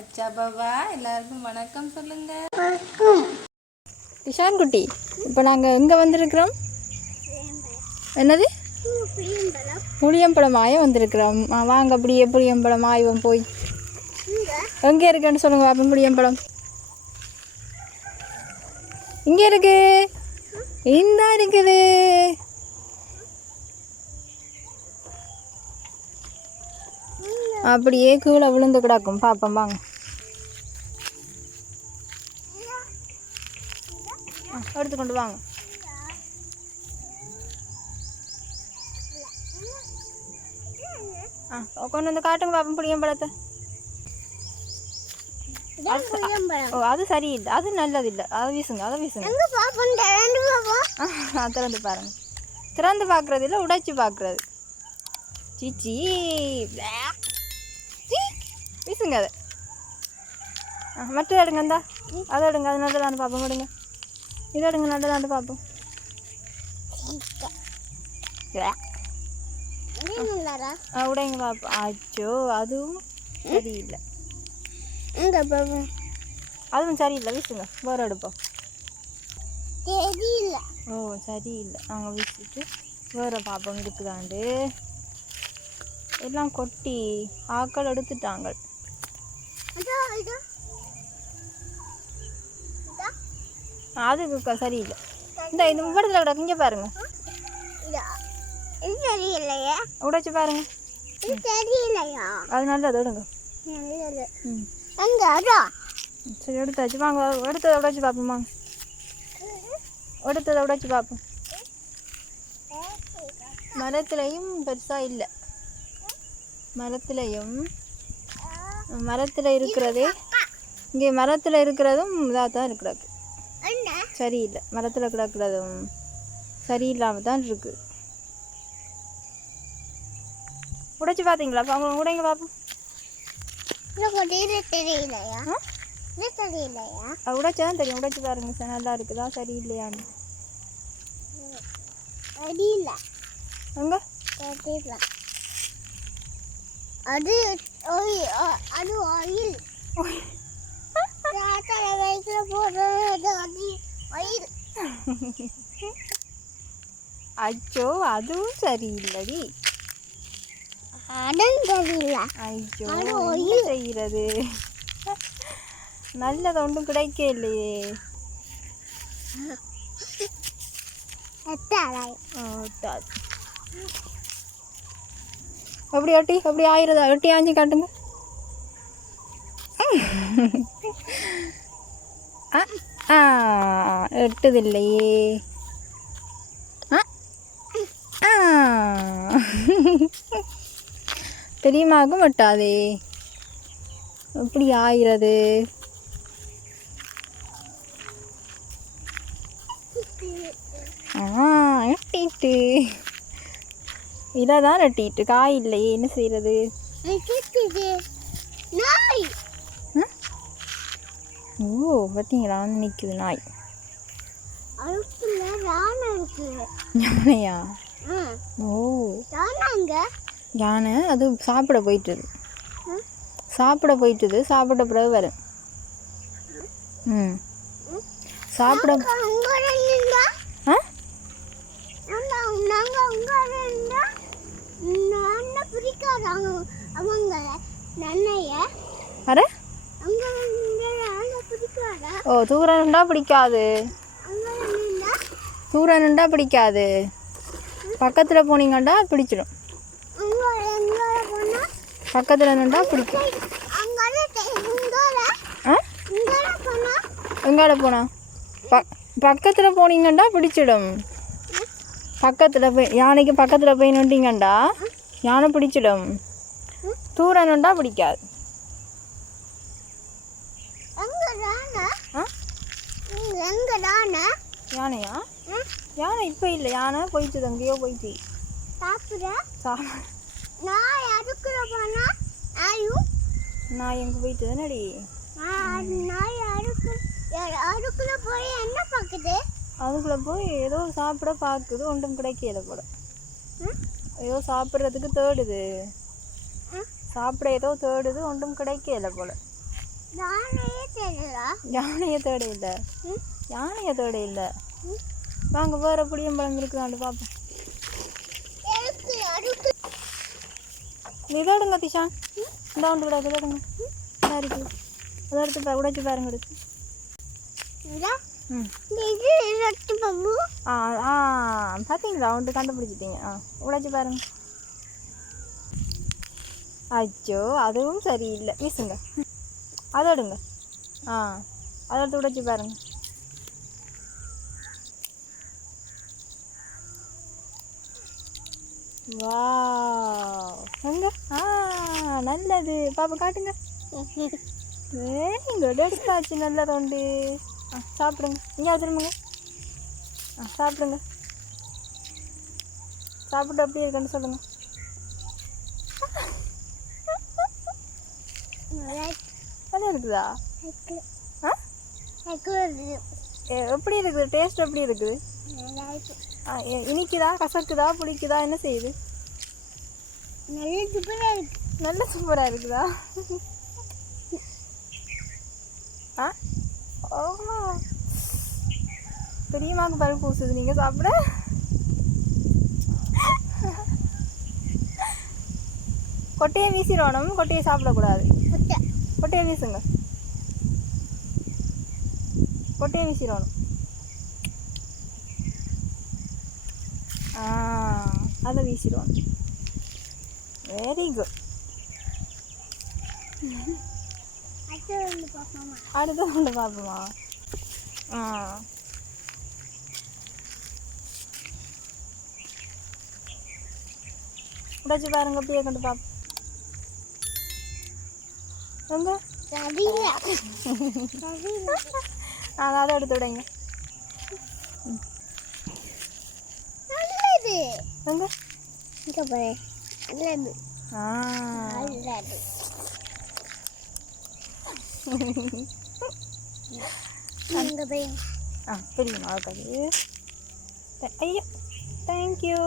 அச்சா பாபா எல்லாருக்கும் வணக்கம் சொல்லுங்க. கிஷான் குட்டி, இப்போ நாங்கள் எங்கே வந்திருக்கிறோம்? என்னது? புளியம்பழம் ஆயம் வந்திருக்கிறோம். வாங்க அப்படியே புளியம்பழம் ஆய்வம் போய் எங்கே இருக்குன்னு சொல்லுங்க பாப்போம். புளியம்பழம் இங்கே இருக்கு, இந்த இருக்குது. அப்படியே கீழே விழுந்து கிடக்கும். பார்ப்போம் வாங்க. எடுத்துக்கொண்டு வாங்க. கொண்டு வந்து காட்டுங்க பாப்போம் புளியம்பழத்தை. அது சரியில்லை, அது நல்லது இல்லை. அதை வீசுங்க, அதை வீசுங்க. திறந்து பாருங்க. திறந்து பார்க்கறது இல்லை, உடைச்சி பார்க்கறது. சீச்சி வீசுங்க அதை. மற்ற எடுங்க, இந்தா அதை எடுங்க. அது நல்லதான்னு பார்ப்போம். எடுங்க, இதை எடுங்க, நல்லதான்னு பார்ப்போம். உடைங்க பார்ப்போம். அச்சோ, அதுவும் சரியில்லை. அதுவும் சரியில்லை, வீசுங்க. வேறு எடுப்போம். ஓ சரியில்லை, நாங்கள் வீசிட்டு வேறு பார்ப்போம் இருக்குதாண்டு. எல்லாம் கொட்டி ஆக்கள் எடுத்துட்டாங்க. அதுக்கு சரியில்லை. இந்த இடத்துல கிடக்கு, இங்கே பாருங்க. உடைச்சு பாருங்க. அது நல்லது, எடுங்க. சரி எடுத்தாச்சு, வாங்க. எடுத்ததை உடைச்சு பார்ப்போம். வாங்க, எடுத்ததை உடைச்சு பார்ப்போம். மரத்துலையும் பெருசாக இல்லை. மரத்தில் இருக்கிறதே இங்கே மரத்தில் இருக்கிறதும் இதாக தான் இருக்கிறது. சரியில்லை, மரத்தில் கிடக்கிறதும் சரியில்லாமல் தான் இருக்குது. உடைச்சு பார்த்தீங்களா? அவங்க உடைங்க பார்ப்போம். உடைச்சா தான் தெரியும். உடைச்சு பாருங்க சார், நல்லா இருக்குதா சரியில்லையான்னு. எங்க அது அது ஆயில் அச்சோ, அதுவும் சரியில்லடி. ஐயோ, என்ன செய்கிறது? நல்லது ஒன்றும் கிடைக்க இல்லையே. அப்படி ஒட்டி அப்படி ஆயிரதா? ஒட்டி ஆஞ்சி காட்டுங்க. எட்டுதில்லையே. தெரியுமாக்கும் வெட்டாதே. எப்படி ஆயிரது? எட்டிட்டு இதை தான் நட்டிட்டு காய் இல்லையே, என்ன செய்யறது? ஓ பார்த்தீங்களா, நிற்குது நாய். யானையா? ஓ யானை அது சாப்பிட போயிட்டுது. சாப்பிட்ட பிறகு வரும். சாப்பிட ஓ தூரனுண்டா பிடிக்காது. பக்கத்தில் போனீங்கண்டா பிடிச்சிடும். பக்கத்தில் நின்றா பிடிக்கும். எங்கால போனா? பக்கத்தில் போனீங்கண்டா பிடிச்சிடும். பக்கத்தில் போய் யானைக்கு பக்கத்தில் போய் நின்றீங்கண்டா யானை பிடிச்சிடும். தூரனுண்டா பிடிக்காது. யானையா? யானை இப்போ இல்லை, யானை போயிட்டு எங்கேயோ போயிட்டு. நான் எங்கே போயிட்டு தானடி? அதுக்குள்ளே போய் ஏதோ சாப்பிட பார்க்குது, ஒன்றும் கிடைக்கல போல. ஏதோ சாப்பிட்றதுக்கு தேடுது. சாப்பிட ஏதோ தேடுது, ஒன்றும் கிடைக்கல போல. நானே தெரியல. யானையை தேட இல்லை, யானையை தேட இல்லை. வாங்க வேற புளியம்பழம் இருக்குதாண்டு பார்ப்போம். எனக்கு அடுத்து இதாடுங்க திஷா, இந்த ஒன்று விடாது, இதாடுங்க. இதாக இருக்குது, அதை எடுத்து உடைச்சி பாருங்க எடுத்து. ம் இது ரத்து பாபு. பார்த்தீங்களா ஒன்று கண்டுபிடிச்சிட்டீங்க. உடைச்சி பாருங்க. அச்சோ அதுவும் சரியில்லை, வீசுங்க. அதை எடுங்க. அதை எடுத்து உடைச்சி பாருங்க. வாவ், எங்க நல்லது. பாப்பா காட்டுங்க. வெரி குட், எடுத்தாச்சு. நல்ல ரவுண்டு. சாப்பிடுங்க. இங்கே திரும்புங்க. சாப்பிடுங்க. சாப்பிட்டு அப்படியே இருக்குன்னு சொல்லுங்க. நல்லா இருக்குதா? எப்படி இருக்குது? டேஸ்ட் எப்படி இருக்குது? இனிக்குதா, கசக்குதா, புளிக்குதா, என்ன செய்யுது? நல்ல சூப்பராக இருக்குதா? பெரியமாக்கு பருப்பு பூசுது. நீங்கள் சாப்பிட கொட்டையை வீசிடணும். கொட்டையை சாப்பிடக்கூடாது. கொட்டையை வீசுங்க. கொட்டையை வீசிடணும். அதை வீசிடுவோம். Very good. அடுத்த ஒன்று பார்ப்போமா? உடைச்சு பாருங்க, அப்படியே கொண்டு பார்ப்போம். எங்க அதை எடுத்து விடைங்க. எங்க தெரியுமா? அது ஐயோ, தேங்க்யூ.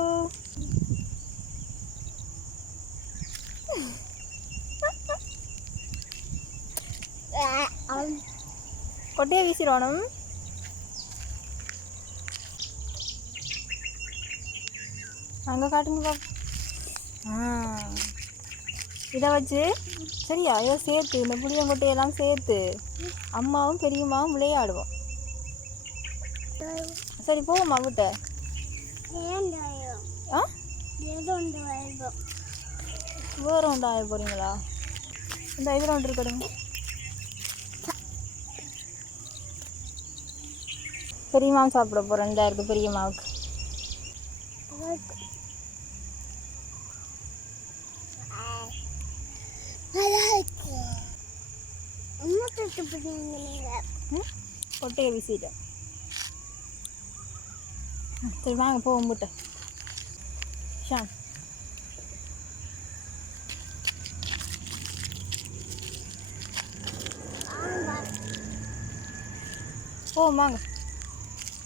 கொட்டையை வீசிடணும். அங்கே காட்டுங்க பாப்பா. இதை வச்சு சரியா, இதை சேர்த்து இந்த புளியங்கொட்டையெல்லாம் சேர்த்து அம்மாவும் பெரியம்மாவும் விளையாடுவோம். சரி போவோம்மா விட்ட. வேற ஒன்று ஆய போகிறீங்களா? இந்த இதில் ஒன்று இருக்கடுங்க. பெரியம்மாவும் சாப்பிட போகிறேன். இந்த இருக்குது பெரியம்மாவுக்கு. கொட்டையை வீசிட்டேன். சரி வாங்க போவோம் முட்டை. ஷான் போவோம் வாங்க.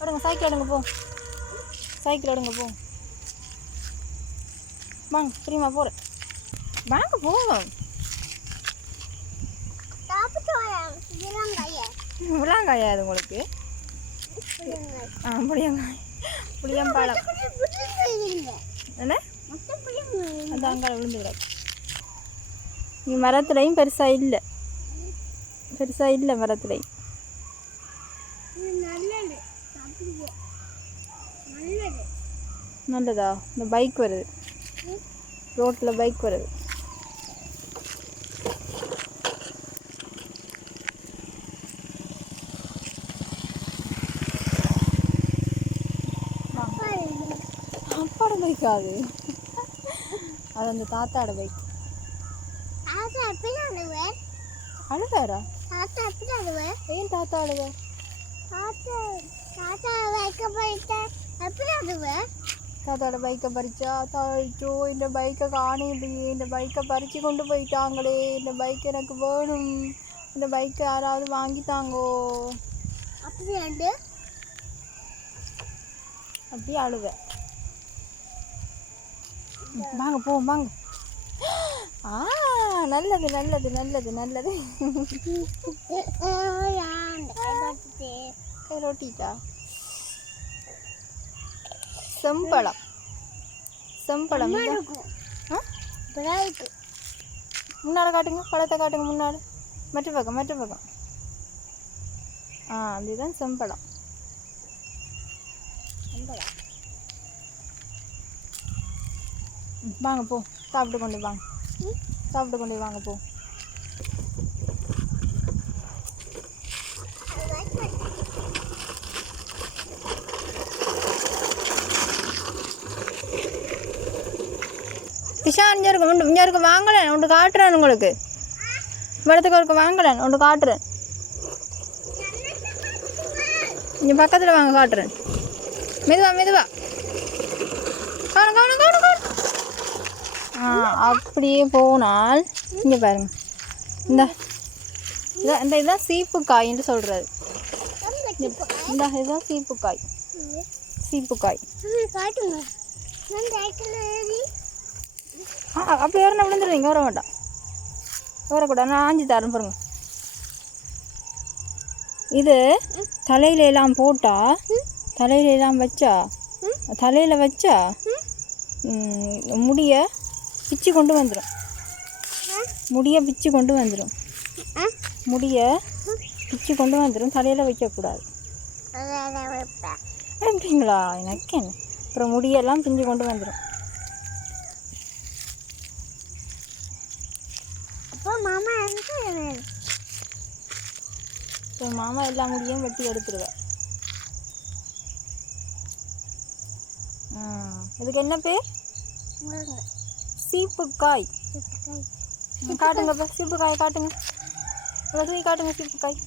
எடுங்க சைக்கிள் எடுங்க போவோம். சைக்கிள் எடுங்க போவோம். வாங்க பிரியமா போகிறேன். வாங்க போவோம். விளாங்காயா அது உங்களுக்கு? புளியங்காய், புளியம்பழம். என்ன அந்த அங்கால விழுந்துக்கிறாரு. நீ மரத்துலையும் பெருசாக இல்லை, பெருசாக இல்லை மரத்துலையும். நல்லதா? இந்த பைக் வருது, ரோட்டில் பைக் வருது. அப்பாட பைக் அது, அது அந்த தாத்தாட பைக். அழுதாரா? ஏன் தாத்தா அழுத? தாத்தாட பைக்கை பறிச்சா? தாய்ச்சோ, இந்த பைக்கை காணலையே, இந்த பைக்கை பறித்து கொண்டு போயிட்டாங்களே, இந்த பைக் எனக்கு வேணும், இந்த பைக்கை யாராவது வாங்கித்தாங்கோ அப்படி அழுவேன். வாங்க போவோம் வாங்க. நல்லது நல்லது நல்லது நல்லது. கைரோட்டிட்டா. செம்பழம். செம்பழம் முன்னால் காட்டுங்க, பழத்தை காட்டுங்க முன்னால். மற்ற பக்கம் மற்ற பக்கம். அதுதான் செம்பழம். வாங்க போ, சாப்பிட்டு கொண்டு வாங்க, சாப்பிட்டு கொண்டு வாங்க போ. திஷா இங்கே இருக்கு வாங்கலேன், ஒன்று காட்டுறேன் உங்களுக்கு. இடத்துக்கு ஒருக்கு வாங்கலேன், ஒன்று காட்டுறேன். இங்கே பக்கத்தில் வாங்க காட்டுறேன். மெதுவா மெதுவா. கவனம் கவனம் கவனம் கவனம். அப்படியே போனால் இங்கே பாருங்க, இந்த இந்த இதுதான் சீப்புக்காயின்னு சொல்கிறது. இந்த இதுதான் சீப்புக்காய். சீப்புக்காய் அப்படி ஏறினா விழுந்துருவீங்க. வர வேண்டாம், வரக்கூடாது. நான் ஆஞ்சி தரேன் பாருங்க. இது தலையில எல்லாம் போட்டால், தலையில எல்லாம் வச்சா, தலையில் வச்சா முடியை பிச்சு கொண்டு வந்துடும். முடியை பிச்சு கொண்டு வந்துடும். முடியை பிச்சு கொண்டு வந்துடும். தலையில் வைக்கக்கூடாது. அப்படிங்களா? எனக்கு என்ன, அப்புறம் முடியெல்லாம் பிஞ்சு கொண்டு வந்துடும். மாமா எல்லா முடியும் வெட்டி எடுத்துருவேன். இதுக்கு என்ன பேர்? சீப்புக்காய். காட்டுங்க, சீப்புக்காய் காட்டுங்க, தூக்கி காட்டுங்க சீப்புக்காய்.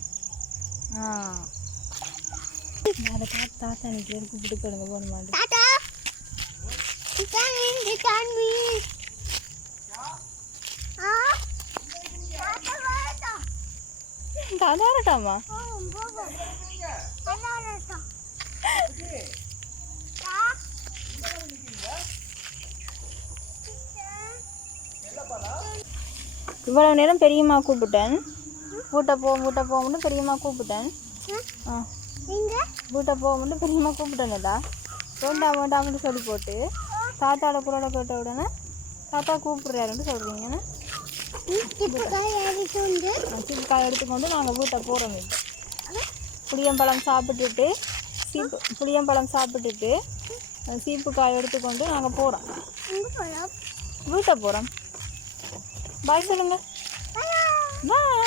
அதை பார்த்து தாத்தா எனக்கு எடுத்து பிடிக்கணுங்க போகணுமாண்டு. தாதாரட்டாமா? இவ்வளவு நேரம் பெரியம்மா கூப்பிட்டேன். வீட்டை போகும்னு பெரியம்மா கூப்பிட்டேன். வீட்டை போகும்னு பெரியம்மா கூப்பிட்டேன்டா. வேண்டாம் வேண்டாம்னு சொல்லி போட்டு தாத்தாவோட குரலை கேட்ட உடனே தாத்தா கூப்பிடுறாருன்னு சொல்கிறீங்கன்னு சீப்புக்காய் எடுத்துக்கொண்டு நாங்கள் வீட்டை போகிறோம். புளியம்பழம் சாப்பிட்டுட்டு புளியம்பழம் சாப்பிட்டுட்டு சீப்புக்காய் எடுத்துக்கொண்டு நாங்கள் போகிறோம். வீட்டை போகிறோம். பாய் சொல்லுங்க. பாய்.